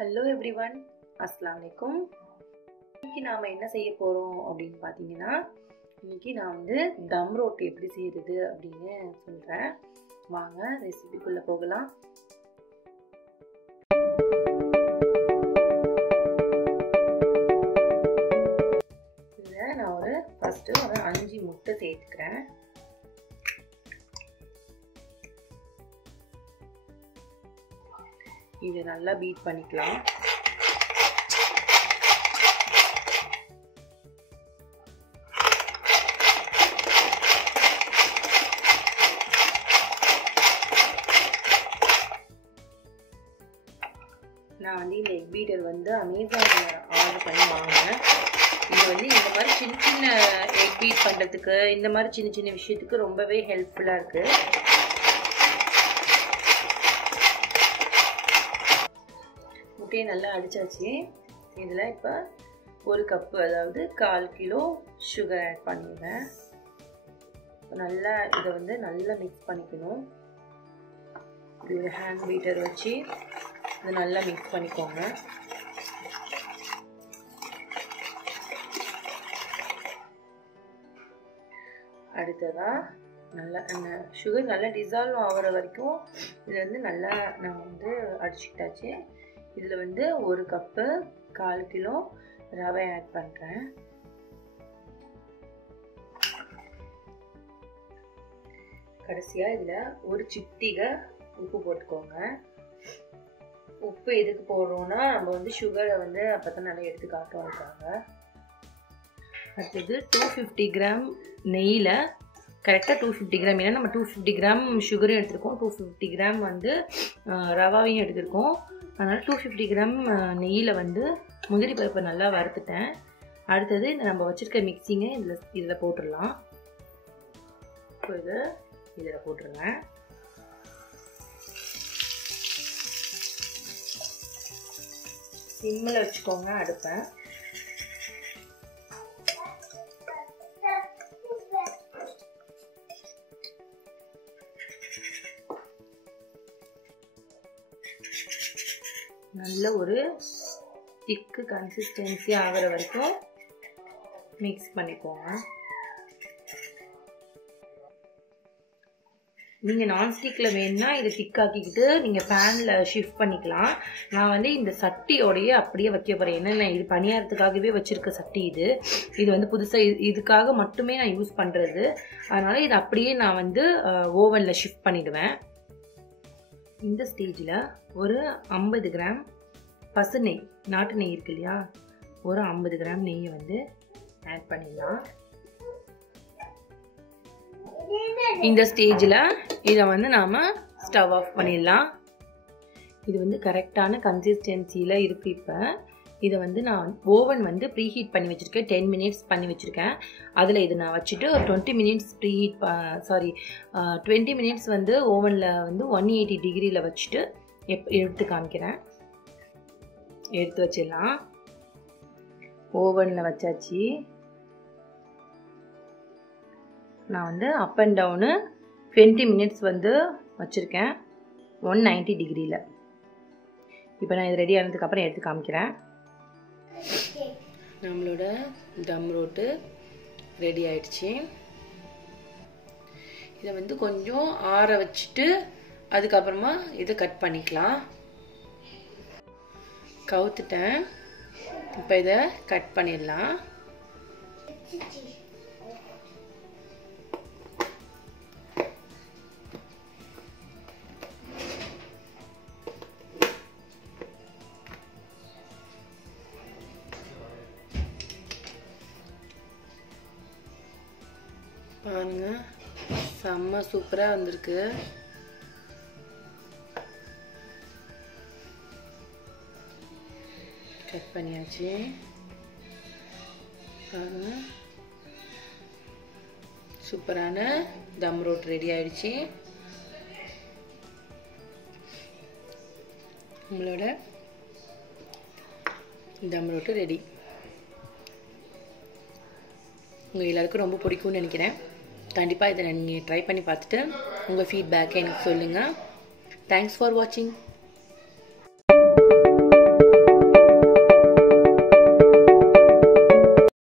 Hello everyone, Assalamu alaikum. இன்னைக்கு நாம என்ன செய்ய போறோம் அப்படினு பாத்தீங்கன்னா இன்னைக்கு நான் வந்து தம்ரோட் எப்படி செய்யிறது அப்படினு சொல்றேன். வாங்க ரெசிபிக்குள்ள போகலாம். இதுல நான் ஃபர்ஸ்ட் ஒரு 5 முட்டை சேர்த்துக்கிறேன். இது நல்லா பீட் பண்ணிக்கலாம். நான் வந்து இந்த எக் பீட்டர் வந்து அமேசான்ல ஆர்டர் பண்ணி வாங்கினேன். இது வந்து இந்த மாதிரி சின்ன சின்ன எக் பீட் பண்றதுக்கு இந்த மாதிரி சின்ன சின்ன விஷயத்துக்கு ரொம்பவே ஹெல்ப்ஃபுல்லா இருக்கு. முட்டையை நல்லா அடிச்சாச்சு. இதில் இப்போ 1 கப்பு அதாவது 1/4 கிலோ சுகர் ஆட் பண்ணிடுவேன். நல்லா இதை வந்து நல்லா மிக்ஸ் பண்ணிக்கணும். இப்படி ஒரு ஹேண்ட் பீட்டர் வச்சு இதை நல்லா மிக்ஸ் பண்ணிக்கோங்க. அடுத்ததா நல்லா சுகர் நல்லா டிசால்வ் ஆகிற வரைக்கும் இது வந்து நல்லா நான் வந்து அடிச்சுக்கிட்டாச்சு. இதில் வந்து 1 கப்பு 1/4 கிலோ ரவை ஆட் பண்ணுறேன். கடைசியாக இதில் ஒரு சிட்டிகை உப்பு போட்டுக்கோங்க. உப்பு எதுக்கு போடுறோன்னா நம்ம வந்து சுகரை வந்து அப்போ தான் நல்லா எடுத்து காட்டுவாங்க. அடுத்தது 250 கிராம் நெய்யில் கரெக்டாக 250 கிராம், ஏன்னா நம்ம 250 கிராம் சுகரும் எடுத்துருக்கோம், 250 கிராம் வந்து ரவாவையும் எடுத்துருக்கோம். அதனால் 250 கிராம் நெய்யில் வந்து முந்திரி பருப்பை நல்லா வறுத்துட்டேன். அடுத்தது இந்த நம்ம வச்சுருக்க மிக்சிங்கை இதில் போட்டுடலாம். இப்போ இதில் போட்டுருங்க. சிம்மில் வச்சுக்கோங்க அடுப்பை. நல்ல ஒரு திக்கு கன்சிஸ்டன்சி ஆகிற வரைக்கும் மிக்ஸ் பண்ணிக்கோங்க. நீங்கள் நான்ஸ்டிக்கில் வேணும்னா இதை திக்காக்கிக்கிட்டு நீங்கள் பேனில் ஷிஃப்ட் பண்ணிக்கலாம். நான் வந்து இந்த சட்டியோடையே அப்படியே வைக்க போகிறேன். ஏன்னா நான் இது பணியாரத்துக்காகவே வச்சுருக்க சட்டி இது வந்து புதுசாக இதுக்காக மட்டுமே நான் யூஸ் பண்ணுறது. அதனால் இது அப்படியே நான் வந்து ஓவனில் ஷிஃப்ட் பண்ணிவிடுவேன். இந்த ஸ்டேஜில் ஒரு 50 கிராம் பசு நெய், நாட்டு நெய் இருக்கு இல்லையா, ஒரு 50 கிராம் நெய்யை வந்து ஆட் பண்ணிடலாம். இந்த ஸ்டேஜில் இதை வந்து நாம் ஸ்டவ் ஆஃப் பண்ணிடலாம். இது வந்து கரெக்டான கன்சிஸ்டன்சியில் இருக்குது. இப்போ இதை வந்து நான் ஓவன் வந்து ப்ரீஹீட் பண்ணி வச்சுருக்கேன். 10 மினிட்ஸ் பண்ணி வச்சுருக்கேன். அதில் இது நான் வச்சுட்டு ஒரு 20 மினிட்ஸ் 20 மினிட்ஸ் வந்து ஓவனில் வந்து 180 டிகிரியில் வச்சுட்டு எடுத்து காமிக்கிறேன். எடுத்து வச்சிடலாம். ஓவனில் வச்சாச்சு. நான் வந்து அப் அண்ட் டவுனு 20 மினிட்ஸ் வந்து வச்சுருக்கேன் 190 டிகிரியில். இப்போ நான் இது ரெடி ஆனதுக்கப்புறம் எடுத்து காமிக்கிறேன். நம்மளோட தம்ரோட்டு ரெடி ஆயிடுச்சு. இதை வந்து கொஞ்சம் ஆற வச்சுட்டு அதுக்கப்புறமா இதை கட் பண்ணிக்கலாம். கவுத்துட்டேன். இப்போ இதை கட் பண்ணிடலாம். பாருங்க, செம்ம சூப்பராக வந்திருக்கு. கட் பண்ணியாச்சு. பாருங்க, சூப்பரான தம்ரோட் ரெடி ஆயிடுச்சு. நம்மளோட தம்ரோட்டு ரெடி. உங்கள் எல்லாருக்கும் ரொம்ப பிடிக்கும்னு நினைக்கிறேன். கண்டிப்பாக இதை நீங்கள் ட்ரை பண்ணி பார்த்துட்டு உங்கள் ஃபீட்பேக்கை எனக்கு சொல்லுங்கள். தேங்க்ஸ் ஃபார் வாட்சிங்.